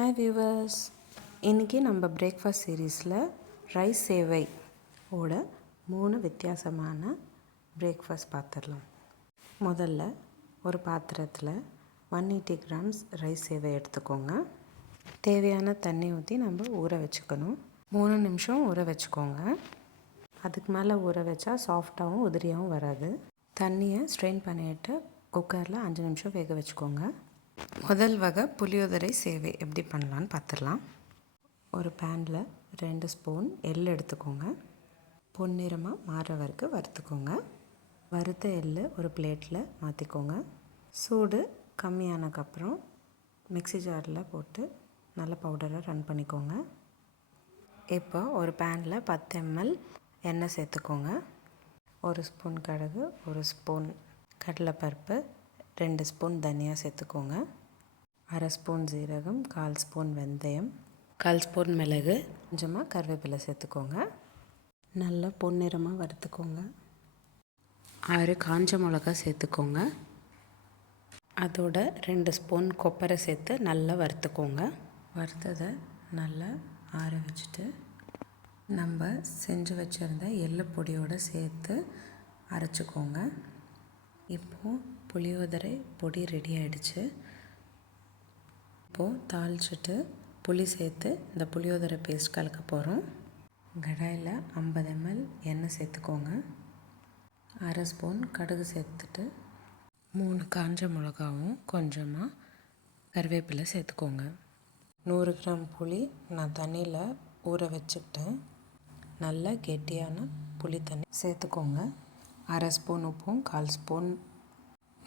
Hi viewers, இன்றைக்கி நம்ம breakfast சீரீஸில் ரைஸ் சேவை ஓட 3 வித்தியாசமான பிரேக்ஃபாஸ்ட் பார்த்துடலாம். முதல்ல ஒரு பாத்திரத்தில் 180 கிராம்ஸ் ரைஸ் சேவை எடுத்துக்கோங்க. தேவையான தண்ணி ஊற்றி நம்ம ஊற வச்சுக்கணும். 3 நிமிஷம் ஊற வச்சுக்கோங்க. அதுக்கு மேலே ஊற வச்சா சாஃப்டாகவும் உதிரியாகவும் வராது. தண்ணியை ஸ்ட்ரெயின் பண்ணிவிட்டு குக்கரில் 5 நிமிஷம் வேக வச்சுக்கோங்க. முதல் வகை புளியோதரை சேவை எப்படி பண்ணலான்னு பார்த்துடலாம். ஒரு பேனில் 2 ஸ்பூன் எள் எடுத்துக்கோங்க. பொன்னிறமாக மாறுற வரைக்கும் வறுத்துக்கோங்க. வறுத்த எள் ஒரு பிளேட்டில் மாற்றிக்கோங்க. சூடு கம்மியானதுக்கப்புறம் மிக்ஸி ஜாரில் போட்டு நல்ல பவுடரை ரன் பண்ணிக்கோங்க. இப்போ ஒரு பேனில் 10 ml எண்ணெய் சேர்த்துக்கோங்க. 1 ஸ்பூன் கடுகு, 1 ஸ்பூன் கடலைப்பருப்பு, 2 ஸ்பூன் தனியா சேர்த்துக்கோங்க. 1/2 ஸ்பூன் ஜீரகம், 1/4 ஸ்பூன் வெந்தயம், 1/4 ஸ்பூன் மிளகு, கொஞ்சமாக கருவேப்பிலை சேர்த்துக்கோங்க. நல்லா பொன்னிறமாக வறுத்துக்கோங்க. 6 காஞ்ச மிளகா சேர்த்துக்கோங்க. அதோட 2 ஸ்பூன் கொப்பரை சேர்த்து நல்லா வறுத்துக்கோங்க. வறுத்ததை நல்லா ஆற வச்சுட்டு நம்ம செஞ்சு வச்சுருந்த எள்ளு பொடியோடு சேர்த்து அரைச்சிக்கோங்க. இப்போது புளியோதரை பொடி ரெடி ஆகிடுச்சு. இப்போது தாளிச்சிட்டு புளி சேர்த்து இந்த புளியோதரை பேஸ்ட் கலக்க போகிறோம். கடாயில் 50 ml எண்ணெய் சேர்த்துக்கோங்க. 1/2 ஸ்பூன் கடுகு சேர்த்துட்டு 3 காஞ்ச மிளகாவும் கொஞ்சமாக கருவேப்பிலை சேர்த்துக்கோங்க. 100 கிராம் புளி நான் தண்ணியில் ஊற வச்சுக்கிட்டேன். நல்லா கெட்டியான புளி தண்ணி சேர்த்துக்கோங்க. 1/2 ஸ்பூன் உப்பும், 1/4 ஸ்பூன்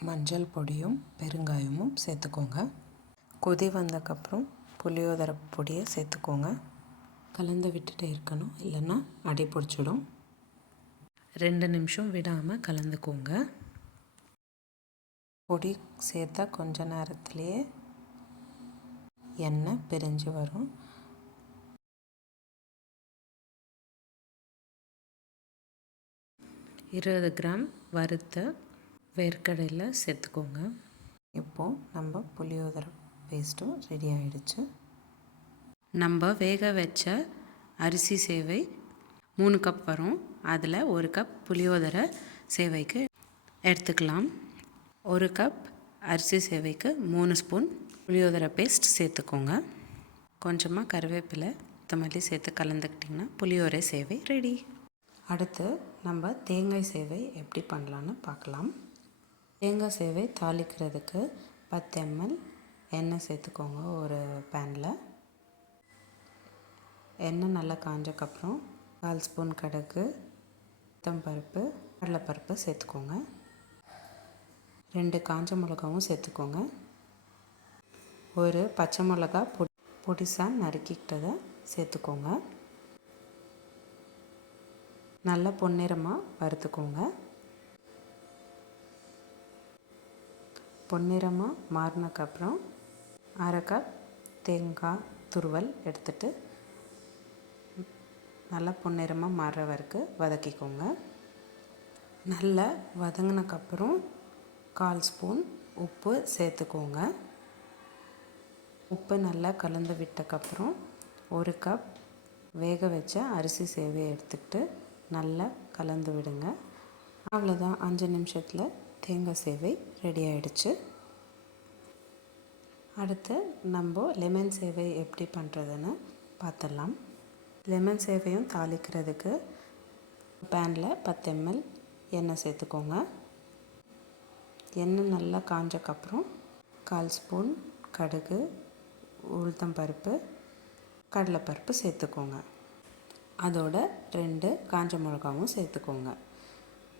மஞ்சள் பொடியும் பெருங்காயமும் சேர்த்துக்கோங்க. கொதி வந்ததுக்கப்புறம் புளியோதரை பொடியை சேர்த்துக்கோங்க. கலந்து விட்டுட்டே இருக்கணும், இல்லைன்னா அடி பிடிச்சிடும். 2 நிமிஷம் விடாமல் கலந்துக்கோங்க. பொடி சேர்த்தா கொஞ்ச நேரத்துலேயே எண்ணெய் பிரிஞ்சு வரும். இருபது கிராம் வறுத்த வேர்க்கடலை சேர்த்துக்கோங்க. இப்போது நம்ம புளியோதரை பேஸ்ட்டும் ரெடி ஆகிடுச்சு. நம்ம வேக வச்ச அரிசி சேவை 3 கப் வரும். அதில் 1 கப் புளியோதரை சேவைக்கு எடுத்துக்கலாம். 1 கப் அரிசி சேவைக்கு 3 ஸ்பூன் புளியோதரை பேஸ்ட் சேர்த்துக்கோங்க. கொஞ்சமாக கருவேப்பிலை, கொத்தமல்லி சேர்த்து கலந்துக்கிட்டிங்கன்னா புளியோதரை சேவை ரெடி. அடுத்து நம்ம தேங்காய் சேவை எப்படி பண்ணலான்னு பார்க்கலாம். தேங்காய் சேவை தாளிக்கிறதுக்கு 10 ml எண்ணெய் சேர்த்துக்கோங்க. ஒரு பேனில் எண்ணெய் நல்லா காஞ்சக்கப்புறம் 1/4 ஸ்பூன் கடுகு, உளுத்தம்பருப்பு, கடலைப்பருப்பு சேர்த்துக்கோங்க. 2 காஞ்ச மிளகாவும் சேர்த்துக்கோங்க. ஒரு பச்சை மிளகா பொடிசாக நறுக்கிக்கிட்டதை சேர்த்துக்கோங்க. நல்லா பொன்னிறமாக வறுத்துக்கோங்க. பொன்னிறமாக மாறினக்கப்புறம் 1/2 கப் தேங்காய் துருவல் எடுத்துட்டு நல்லா பொன்னிறமாக மாறுற வரைக்கும் வதக்கிக்கோங்க. நல்லா வதங்கினக்கப்புறம் 1/4 ஸ்பூன் உப்பு சேர்த்துக்கோங்க. உப்பு நல்லா கலந்து விட்டக்கப்புறம் 1 கப் வேக வச்ச அரிசி சேவையை எடுத்துக்கிட்டு நல்லா கலந்து விடுங்க. அவ்வளோதான், 5 நிமிஷத்தில் தேங்காய் சேவை ரெடி ஆகிடுச்சு. அடுத்து நம்ம லெமன் சேவை எப்படி பண்ணுறதுன்னு பார்த்துடலாம். லெமன் சேவையும் தாளிக்கிறதுக்கு பேனில் 10 ml எண்ணெய் சேர்த்துக்கோங்க. எண்ணெய் நல்லா காஞ்சக்கப்புறம் 1/4 ஸ்பூன் கடுகு, உளுத்தம்பருப்பு, கடலைப்பருப்பு சேர்த்துக்கோங்க. அதோட 2 காஞ்ச மிளகாவும் சேர்த்துக்கோங்க.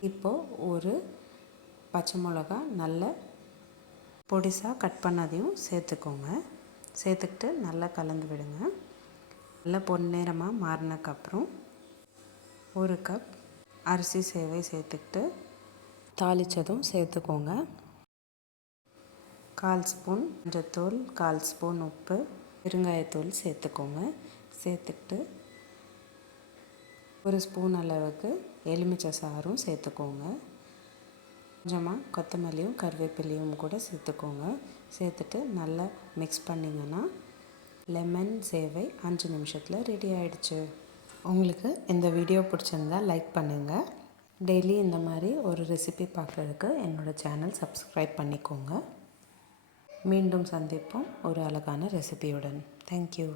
இப்போது ஒரு பச்சை மிளகா நல்ல பொடிசாக கட் பண்ணதையும் சேர்த்துக்கோங்க. சேர்த்துக்கிட்டு நல்லா கலந்து விடுங்க. நல்லா பொன்னிறமாக மாறினக்கப்புறம் 1 கப் அரிசி சேவை சேர்த்துக்கிட்டு தாளித்ததும் சேர்த்துக்கோங்க. 1/4 ஸ்பூன் மஞ்சத்தூள், 1/4 ஸ்பூன் உப்பு, பெருங்காயத்தூள் சேர்த்துக்கோங்க. சேர்த்துக்கிட்டு 1 ஸ்பூன் அளவுக்கு எலுமிச்சை சாறும் சேர்த்துக்கோங்க. கொஞ்சமாக கொத்தமல்லியும் கருவேப்பிலையும் கூட சேர்த்துக்கோங்க. சேர்த்துட்டு நல்லா மிக்ஸ் பண்ணிங்கன்னா லெமன் சேவை 5 நிமிஷத்தில் ரெடி ஆகிடுச்சு. உங்களுக்கு இந்த வீடியோ பிடிச்சிருந்தா லைக் பண்ணுங்கள். டெய்லி இந்த மாதிரி ஒரு ரெசிபி பார்க்குறதுக்கு என்னோடய சேனல் சப்ஸ்கிரைப் பண்ணிக்கோங்க. மீண்டும் சந்திப்போம் ஒரு அழகான ரெசிபியுடன். தேங்க்யூ.